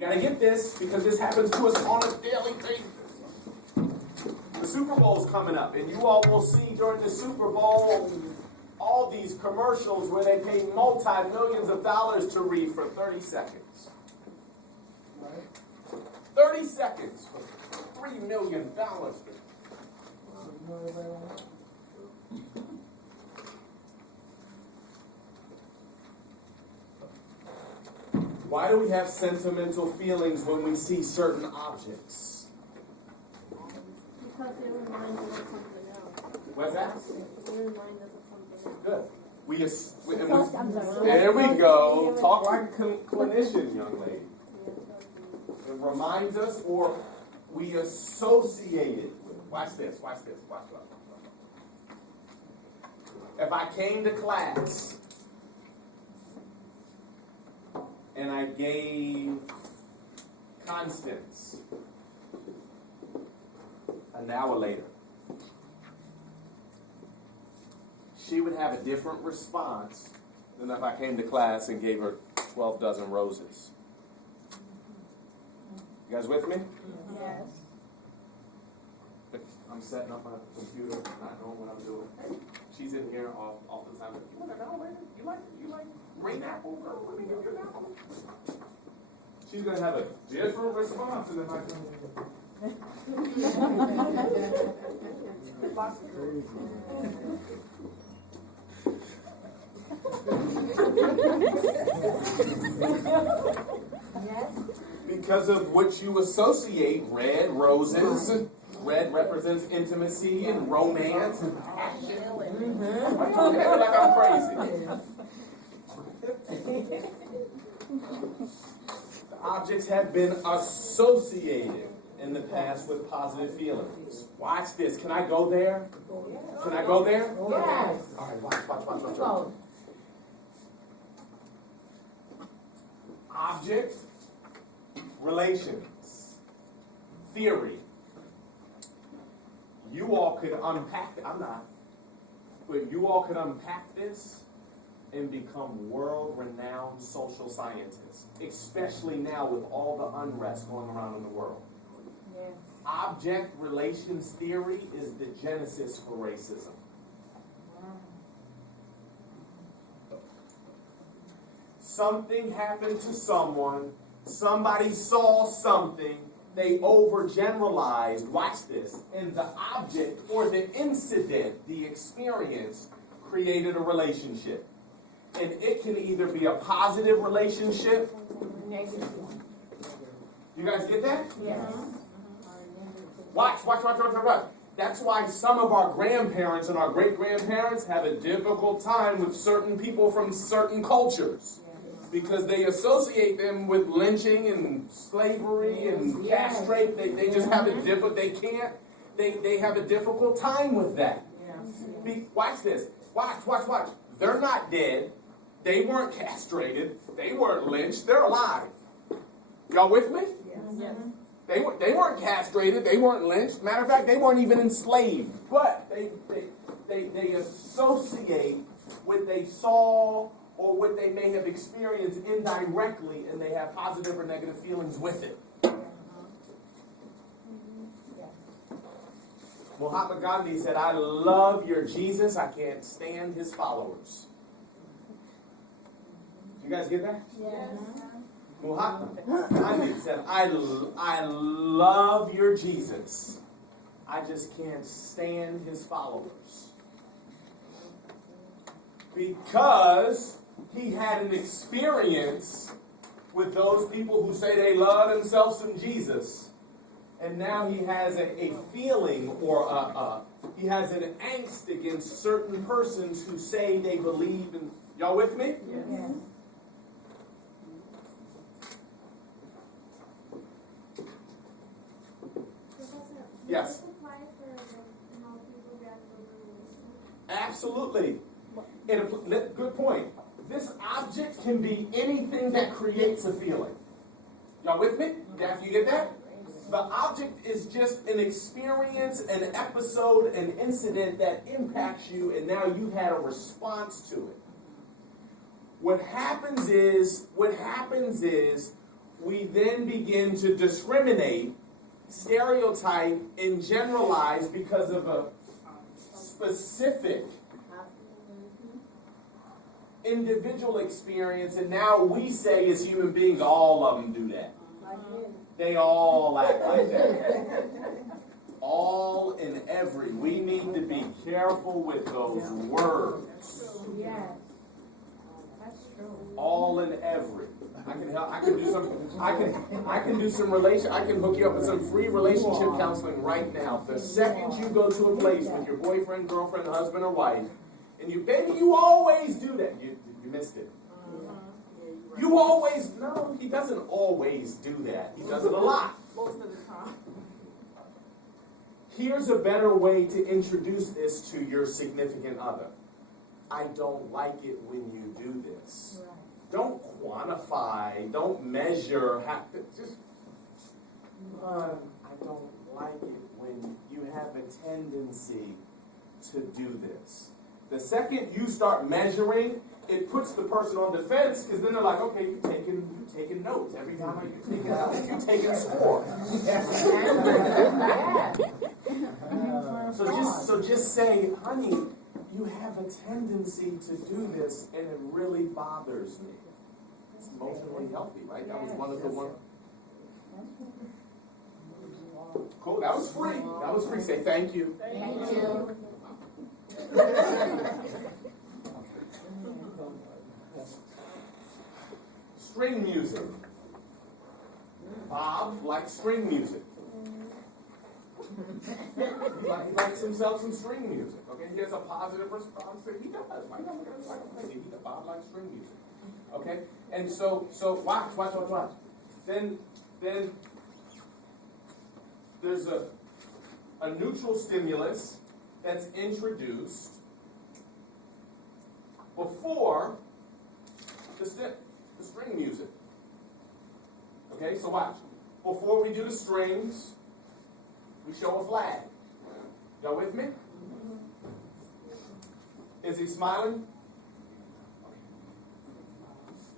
You gotta get this because this happens to us on a daily basis. The Super Bowl's coming up, and you all will see during the Super Bowl all these commercials where they pay multi-millions of dollars to read for 30 seconds. 30 seconds for $3 million. Why do we have sentimental feelings when we see certain objects? Because they remind us of something else. What's that? They remind us of something else. Good. There we go. Talk like a clinician, young lady. It reminds us, or we associate it with. Watch this. Watch this. Watch this. If I came to class and I gave Constance an hour later, she would have a different response than if I came to class and gave her 12 dozen roses. You guys with me? Yes. I'm setting up my computer, not knowing what I'm doing. She's in here all the time. You want an apple? You like green apple? Girl, let me give you an apple. She's going to have a different response than if I come in. Because of what you associate, red, roses. Red represents intimacy and romance and passion. Why y'all looking at me like I'm crazy? The objects have been associated in the past with positive feelings. Watch this. Can I go there? Can I go there? Yes. All right, watch. Object, relations, theory. You all could unpack it. I'm not. But you all could unpack this and become world-renowned social scientists, especially now with all the unrest going around in the world. Yes. Object relations theory is the genesis for racism. Something happened to someone, somebody saw something, they overgeneralized, watch this, and the object or the incident, the experience, created a relationship. And it can either be a positive relationship. You guys get that? Yes. Watch. That's why some of our grandparents and our great-grandparents have a difficult time with certain people from certain cultures. Because they associate them with lynching and slavery and castrate. They just have a difficult, they have a difficult time with that. Watch this. Watch. They're not dead. They weren't castrated. They weren't lynched. They're alive. Y'all with me? Yes. They weren't castrated. They weren't lynched. Matter of fact, they weren't even enslaved. But they associate what they saw or what they may have experienced indirectly, and they have positive or negative feelings with it. Mahatma Gandhi said, "I love your Jesus. I can't stand his followers." You guys get that? Yes. Mahatma Gandhi said, I love your Jesus. I just can't stand his followers. Because he had an experience with those people who say they love themselves in Jesus. And now he has a feeling or he has an angst against certain persons who say they believe in. Y'all with me? Yes. Yes. Absolutely. Good point. This object can be anything that creates a feeling. Y'all with me? You get that? The object is just an experience, an episode, an incident that impacts you, and now you had a response to it. What happens is we then begin to discriminate, stereotype, and generalize because of a specific individual experience, and now we say as human beings, all of them do that. They all act like that. All and every. We need to be careful with those words. Yes. That's true. All and every. I can help. I can do some. I can do some relation. I can hook you up with some free relationship counseling right now. The second you go to a place with your boyfriend, girlfriend, husband, or wife, and you, baby, you always do that. You missed it. You always, no, he doesn't always do that. He does it a lot. Most of the time. Here's a better way to introduce this to your significant other. I don't like it when you do this. Don't quantify, don't measure. Just, I don't like it when you have a tendency to do this. The second you start measuring, it puts the person on defense, because then they're like, okay, you're taking notes. Every time you're taking score. So just say, honey, you have a tendency to do this, and it really bothers me. It's emotionally healthy, right? That was one of the ones. Cool, that was free. That was free. Say thank you. Thank you. String music. Bob likes string music. He likes himself some string music. Okay, he has a positive response to it. He does. Bob likes string music. Okay, and so watch. Then there's a neutral stimulus that's introduced before the string music. Okay, so watch. Before we do the strings, we show a flag. Y'all with me? Is he smiling?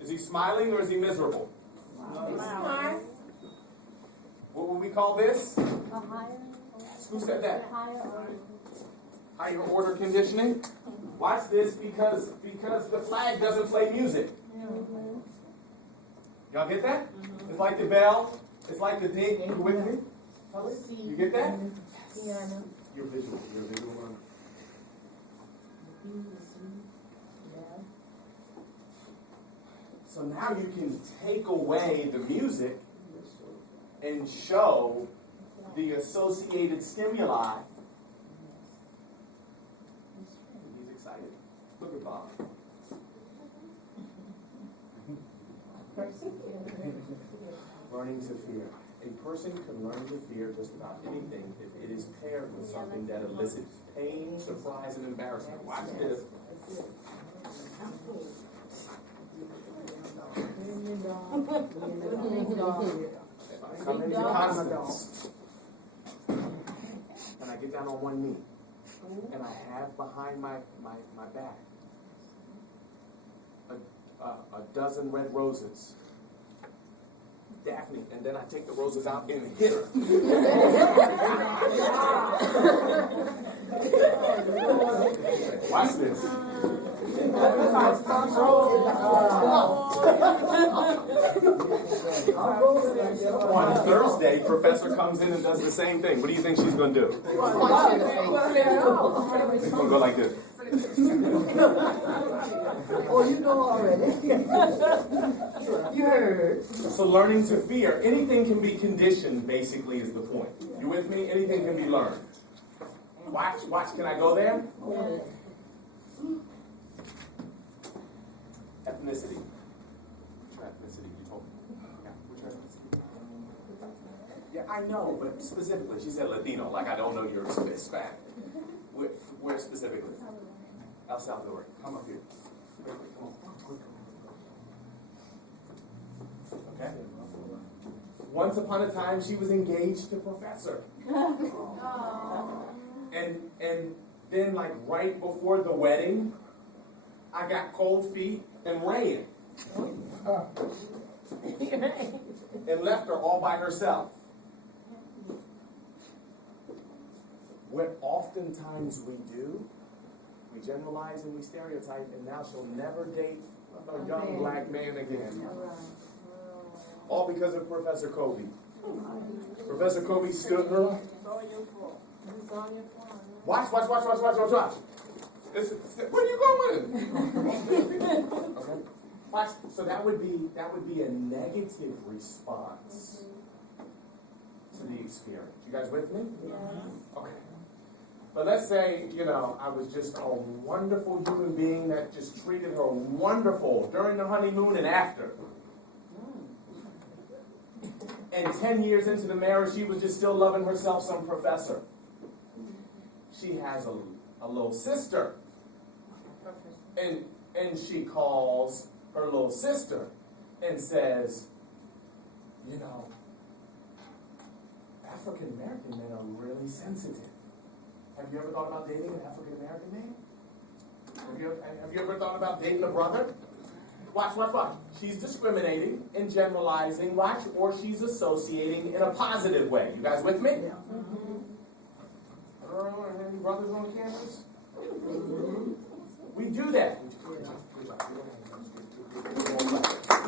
Is he smiling or is he miserable? Smile. What would we call this? A higher. Who said that? Higher order. Higher order conditioning. Watch this because the flag doesn't play music. Y'all get that? It's like the bell. It's like the ding. You with me? You get that? Piano. You're visual. You're a visual learner. So now you can take away the music and show the associated stimuli. He's excited. Look at Bob. Learning to fear. A person can learn to fear just about anything if it is paired with something that elicits pain, surprise, and embarrassment. Watch this. Come into constance. And I get down on one knee. And I have behind my back a dozen red roses. Daphne, and then I take the roses out and hit her. Watch this. On Thursday, Professor comes in and does the same thing. What do you think she's going to do? She's going to go like this. Oh, you know already. You heard. So learning to fear. Anything can be conditioned, basically, is the point. You with me? Anything can be learned. Watch. Can I go there? Ethnicity. Which ethnicity you told me? Yeah, which ethnicity? Yeah, I know, but specifically, she said Latino, like I don't know you're Hispanic. Where specifically? El Salvador. Come up here. Come on. Okay. Once upon a time, she was engaged to Professor. And then, like, right before the wedding, I got cold feet and ran. and left her all by herself. What oftentimes we do, we generalize and we stereotype, and now she'll never date a young black man again. All because of Professor Kobe. Professor Kobe stood her. Watch. Where are you going? Okay. Watch. So that would be a negative response to the experience. You guys with me? Yeah. Okay. But let's say, I was just a wonderful human being that just treated her wonderful during the honeymoon and after. And 10 years into the marriage, she was just still loving herself some professor. She has a little sister. And she calls her little sister and says, African American men are really sensitive. Have you ever thought about dating an African American man? Have you ever thought about dating a brother? Watch. She's discriminating and generalizing, watch, or she's associating in a positive way. You guys with me? Yeah. Any brothers on campus? We do that. We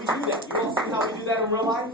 do that. You all see how we do that in real life?